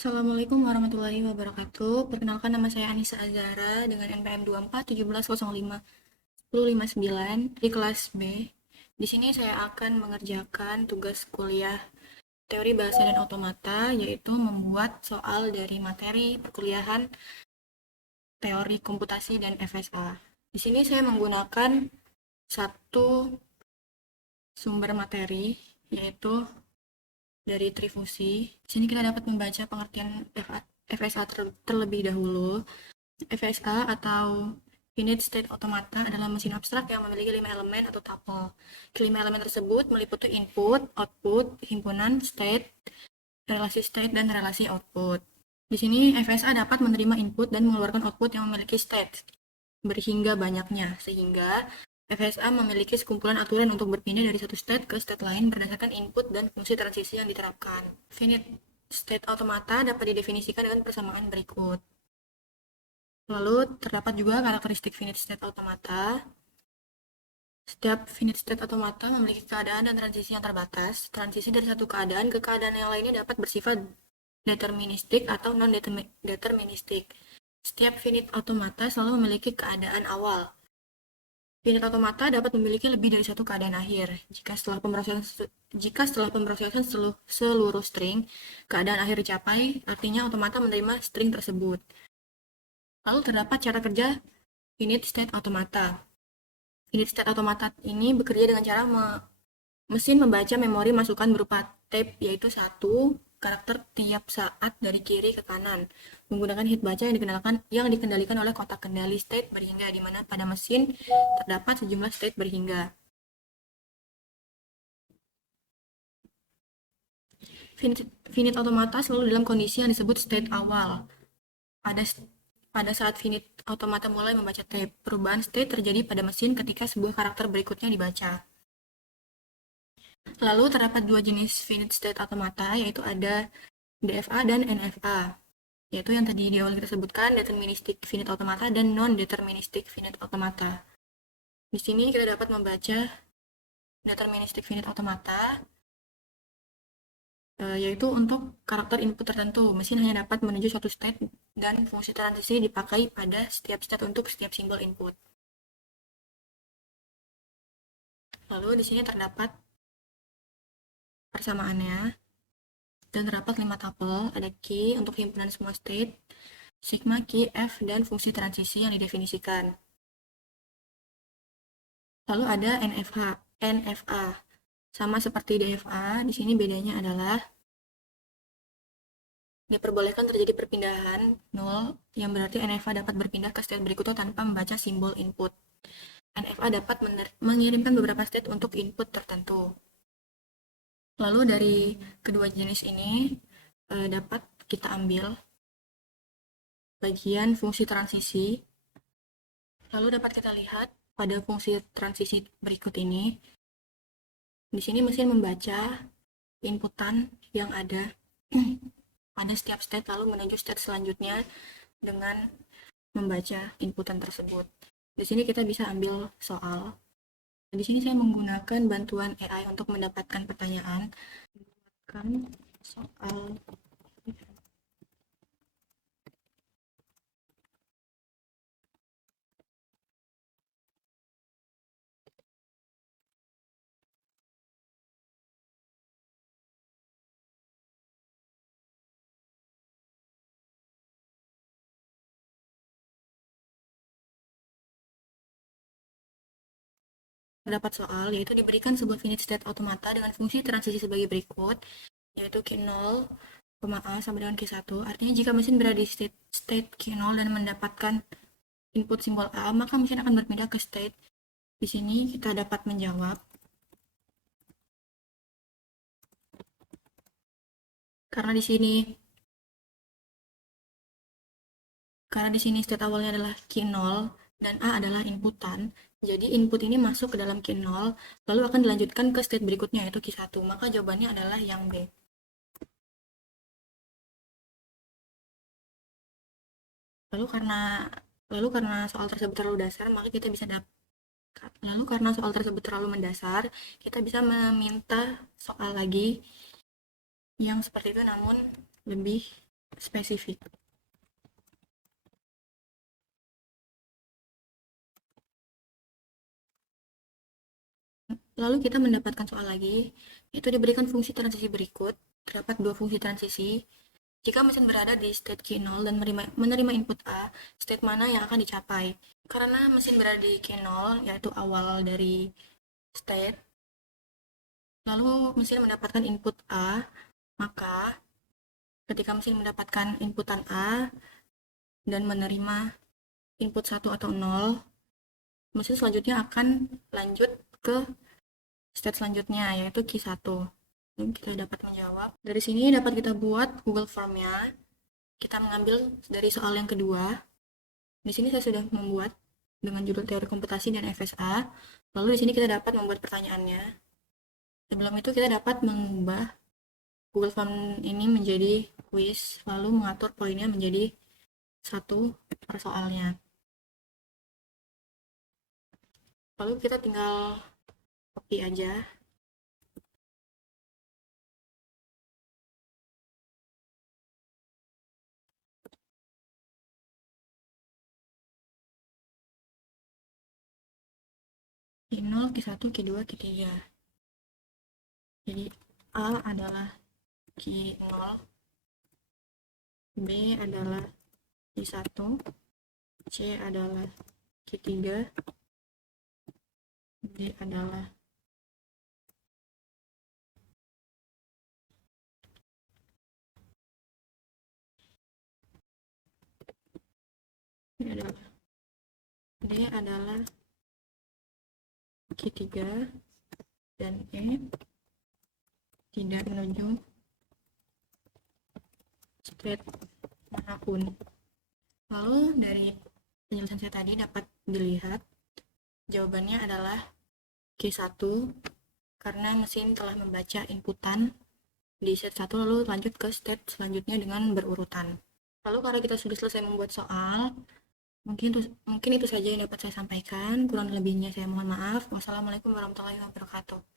Assalamualaikum warahmatullahi wabarakatuh. Perkenalkan, nama saya Anissa Azara dengan NPM 2417051059 di kelas B. Di sini saya akan mengerjakan tugas kuliah teori bahasa dan otomata, yaitu membuat soal dari materi perkuliahan teori komputasi dan FSA. Di sini saya menggunakan satu sumber materi, yaitu dari Trifusi. Di sini kita dapat membaca pengertian FSA terlebih dahulu. FSA atau Finite State Automata adalah mesin abstrak yang memiliki 5 elemen atau tuple. Kelima elemen tersebut meliputi input, output, himpunan, state, relasi state, dan relasi output. Di sini FSA dapat menerima input dan mengeluarkan output yang memiliki state berhingga banyaknya, sehingga FSA memiliki sekumpulan aturan untuk berpindah dari satu state ke state lain berdasarkan input dan fungsi transisi yang diterapkan. Finite State Automata dapat didefinisikan dengan persamaan berikut. Lalu terdapat juga karakteristik finite state automata. Setiap finite state automata memiliki keadaan dan transisi yang terbatas. Transisi dari satu keadaan ke keadaan yang lainnya dapat bersifat deterministik atau non-deterministik. Setiap finite automata selalu memiliki keadaan awal. Finite automata dapat memiliki lebih dari satu keadaan akhir. Jika setelah pemrosesan seluruh string, keadaan akhir dicapai, artinya automata menerima string tersebut. Lalu terdapat cara kerja finite state automata. Finite state automata ini bekerja dengan cara mesin membaca memori masukan berupa tape, yaitu satu karakter tiap saat dari kiri ke kanan, menggunakan hit baca yang dikendalikan oleh kotak kendali state berhingga, di mana pada mesin terdapat sejumlah state berhingga. Finite automata selalu dalam kondisi yang disebut state awal. Pada saat finite automata mulai membaca tape, perubahan state terjadi pada mesin ketika sebuah karakter berikutnya dibaca. Lalu terdapat dua jenis finite state automata, yaitu ada DFA dan NFA, yaitu yang tadi di awal kita sebutkan, deterministic finite automata dan non-deterministic finite automata. Di sini kita dapat membaca deterministic finite automata, yaitu untuk karakter input tertentu. Mesin hanya dapat menuju suatu state dan fungsi transisi dipakai pada setiap state untuk setiap simbol input. Lalu di sini terdapat persamaannya dan terdapat 5 tuple, ada key untuk himpunan semua state, sigma, key, f, dan fungsi transisi yang didefinisikan. Lalu ada NFA. Sama seperti DFA, di sini bedanya adalah diperbolehkan terjadi perpindahan 0, yang berarti NFA dapat berpindah ke state berikutnya tanpa membaca simbol input. NFA dapat mengirimkan beberapa state untuk input tertentu. Lalu dari kedua jenis ini dapat kita ambil bagian fungsi transisi. Lalu dapat kita lihat pada fungsi transisi berikut ini. Di sini mesin membaca inputan yang ada pada setiap state lalu menuju state selanjutnya dengan membaca inputan tersebut. Di sini kita bisa ambil soal. Di sini saya menggunakan bantuan AI untuk mendapatkan pertanyaan. Soal terdapat soal, yaitu diberikan sebuah finite state automata dengan fungsi transisi sebagai berikut, yaitu Q0, A sampai dengan Q1. Artinya jika mesin berada di state Q0 dan mendapatkan input simbol A, maka mesin akan berpindah ke state. Di sini kita dapat menjawab. Karena di sini state awalnya adalah Q0 dan A adalah inputan, jadi input ini masuk ke dalam Q0, lalu akan dilanjutkan ke state berikutnya, yaitu Q1. Maka jawabannya adalah yang B. Lalu karena soal tersebut terlalu dasar, maka kita bisa Lalu karena soal tersebut terlalu mendasar, kita bisa meminta soal lagi yang seperti itu namun lebih spesifik. Lalu kita mendapatkan soal lagi, yaitu diberikan fungsi transisi berikut. Terdapat dua fungsi transisi. Jika mesin berada di state Q0 dan menerima input A, state mana yang akan dicapai? Karena mesin berada di Q0, yaitu awal dari state, lalu mesin mendapatkan input A, maka ketika mesin mendapatkan inputan A dan menerima input 1 atau 0, mesin selanjutnya akan lanjut ke state selanjutnya, yaitu Q1. Lalu kita dapat menjawab. Dari sini dapat kita buat Google Form-nya. Kita mengambil dari soal yang kedua. Di sini saya sudah membuat dengan judul teori komputasi dan FSA. Lalu di sini kita dapat membuat pertanyaannya. Sebelum itu kita dapat mengubah Google Form ini menjadi quiz, lalu mengatur poinnya menjadi satu per soalnya. Lalu kita tinggal copy aja. Q0, Q1, Q2, Q3. Jadi A adalah Q0, B adalah Q1, C adalah Q3, D adalah D adalah Q3 dan E tidak menuju state manapun. Lalu dari penjelasan saya tadi dapat dilihat jawabannya adalah Q1 karena mesin telah membaca inputan di state 1 lalu lanjut ke state selanjutnya dengan berurutan. Lalu karena kita sudah selesai membuat soal, mungkin itu saja yang dapat saya sampaikan. Kurang lebihnya saya mohon maaf. Wassalamualaikum warahmatullahi wabarakatuh.